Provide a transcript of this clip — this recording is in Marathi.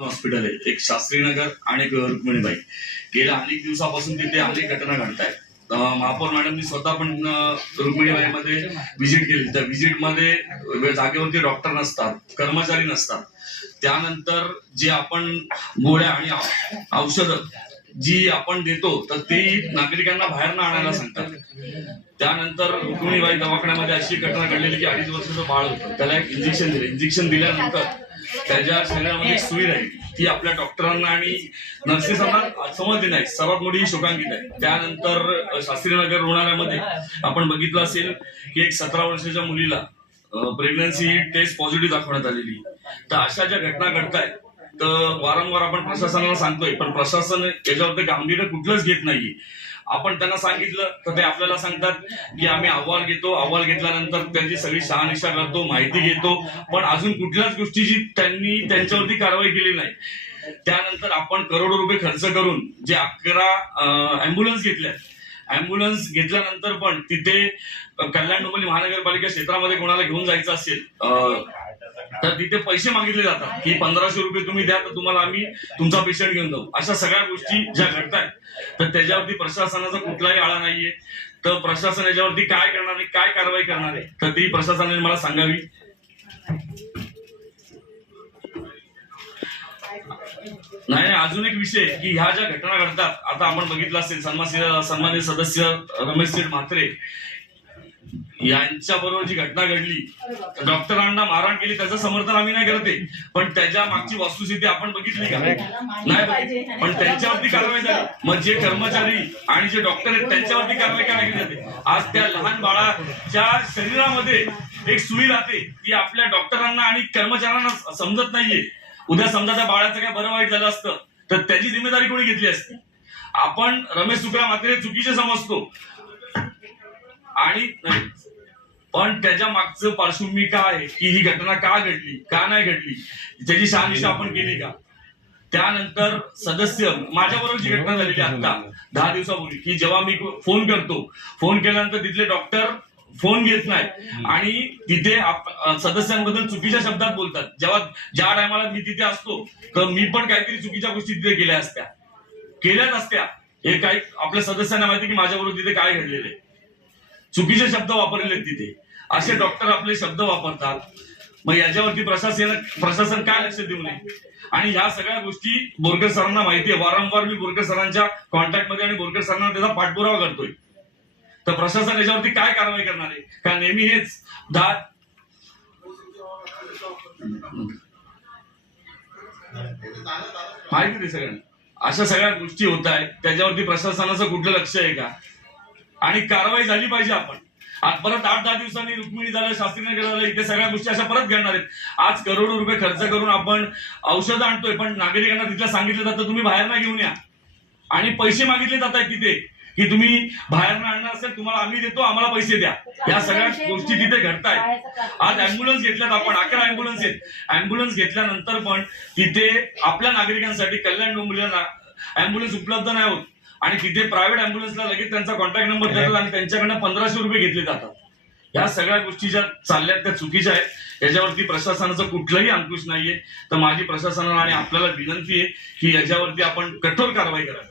हॉस्पिटल आहे एक शास्त्रीनगर आणि एक रुक्मिणीबाई. गेल्या अनेक दिवसापासून तिथे अनेक घटना घडतायत. महापौर मॅडमनी स्वतः पण रुक्मिणीबाईमध्ये व्हिजिट केली. त्या व्हिजिटमध्ये जागेवरती डॉक्टर नसतात, कर्मचारी नसतात. त्यानंतर जे आपण गोळ्या आणि औषधं जी आपण देतो तर ते नागरिकांना बाहेर न आणायला सांगतात. त्यानंतर रुक्मिणीबाई दवाखान्यामध्ये अशी घटना घडलेली की 2.5 वर्षाचं बाळ होतं. त्याला एक इंजेक्शन दिलं. इंजेक्शन दिल्यानंतर त्याच्या शरीरामध्ये एक सुई राहील. ती आपल्या डॉक्टरांना आणि नर्सेसांना समजली नाही. सर्वात मोठी शोकांकित आहे. त्यानंतर शास्त्रीनगर रुग्णालयामध्ये आपण बघितलं असेल की एक 17 वर्षाच्या मुलीला प्रेग्नन्सी टेस्ट पॉझिटिव्ह दाखवण्यात आलेली. तर अशा ज्या घटना घडतायत तर वारंवार आपण प्रशासनाला सांगतोय, पण प्रशासन याच्यावरती गांभीर्य कुठलंच घेत नाहीये. आपण त्यांना सांगितलं तर ते आपल्याला सांगतात की आम्ही अहवाल घेतो, अहवाल घेतल्यानंतर त्यांची सगळी शहानिशा करतो, माहिती घेतो, पण अजून कुठल्याच गोष्टीची त्यांनी त्यांच्यावरती कारवाई केली नाही. त्यानंतर आपण करोडो रुपये खर्च करून जे 11 अँब्युलन्स घेतल्या, अँब्युलन्स घेतल्यानंतर पण तिथे कल्याण डोंबिवली महानगरपालिका क्षेत्रामध्ये कोणाला घेऊन जायचं असेल तर तिथे पैसे मागितले जातात की 1500 रुपये तुम्ही द्या तर तुम्हाला आम्ही तुमचा पेशंट घेऊन जाऊ. अशा सगळ्या गोष्टी ज्या घडतायत तर त्याच्यावरती प्रशासनाचा कुठलाही आळा नाहीये. तर प्रशासन याच्यावरती काय करणार आहे, काय कारवाई करणार आहे तर ती प्रशासनाने मला सांगावी. नाही, अजून एक विषय की ह्या ज्या घटना घडतात, आता आपण बघितलं असेल सन्माननीय सदस्य रमेश म्हात्रे यांच्या बरोबर जी घटना घडली, डॉक्टरांना मारहाण केली, त्याचं समर्थन आम्ही नाही करते, पण त्याच्या मागची वस्तुस्थिती आपण बघितली का? नाही बघितली. पण त्यांच्यावरती कारवाई झाली. मग जे कर्मचारी आणि जे डॉक्टर आहेत त्यांच्यावरती कारवाई काय केली जाते? आज त्या लहान बाळाच्या शरीरामध्ये एक सुई राहते ती आपल्या डॉक्टरांना आणि कर्मचाऱ्यांना समजत नाहीये. उद्या समजा त्या बाळाचं काय बरं वाईट झालं असतं तर त्याची जिम्मेदारी कोणी घेतली असती? आपण रमेश सुकरा मात्र चुकीचे समजतो आणि पण त्याच्या मागचं पार्श्वभूमी काय आहे की ही घटना का घडली, का नाही घडली, त्याची शहानिशा आपण केली का? त्यानंतर सदस्य माझ्याबरोबर जी घटना झालेली आता 10 दिवसापूर्वी की जेव्हा मी फोन करतो, फोन केल्यानंतर तिथले डॉक्टर फोन घेत नाही आणि तिथे सदस्यांबद्दल चुकीच्या शब्दात बोलतात. जेव्हा ज्या टायमाला मी तिथे असतो तर मी पण काहीतरी चुकीच्या गोष्टी तिथे केल्याच असत्या. हे काही आपल्या सदस्यांना माहिती की माझ्याबरोबर तिथे काय घडलेले, चुकीचे शब्द वापरलेले तिथे. असे डॉक्टर आपले शब्द वापरतात. मग याच्यावरती प्रशासन काय लक्ष देऊ नये? आणि ह्या सगळ्या गोष्टी बोरकर सरांना माहिती आहे. वारंवार मी बोरकर सरांच्या कॉन्टॅक्ट मध्ये आणि बोरकर सरांना त्याचा पाठपुरावा करतोय. तर प्रशासन याच्यावरती काय कारवाई करणार आहे? का नेहमी हेच माहिती आहे सगळ्यांना. अशा सगळ्या गोष्टी होत आहेत, त्याच्यावरती प्रशासनाचं कुठलं लक्ष आहे का? आणि कारवाई झाली पाहिजे. आपण आज परत 8-10 दिवसांनी रुक्मिणी झालं, शास्त्रीनगर झालं, इथे सगळ्या गोष्टी अशा परत घडणार आहेत. आज करोडो रुपये खर्च करून आपण औषधं आणतोय, पण नागरिकांना तिथलं सांगितलं जातं तुम्ही बाहेर ना घेऊन या आणि पैसे मागितले जात आहेत तिथे की तुम्ही बाहेर ना आणणार असेल तुम्हाला आम्ही देतो, आम्हाला पैसे द्या. या सगळ्या गोष्टी तिथे घडतायत. आज अँब्युलन्स घेतल्यात आपण, 11 अँब्युलन्स आहेत. अँब्युलन्स घेतल्यानंतर पण तिथे आपल्या नागरिकांसाठी कल्याण डोंबिवलीला अँब्युलन्स उपलब्ध नाही होत आणि तिथे प्रायव्हेट अँब्युलन्सला लगेच त्यांचा कॉन्टॅक्ट नंबर देतात आणि त्यांच्याकडनं 1500 रुपये घेतले जातात. या सगळ्या गोष्टी ज्या चालल्यात त्या चुकीच्या आहेत. याच्यावरती प्रशासनाचं कुठलंही अंकुश नाहीये. तर माझी प्रशासनाला आणि आपल्याला विनंती आहे की याच्यावरती आपण कठोर कारवाई करावी.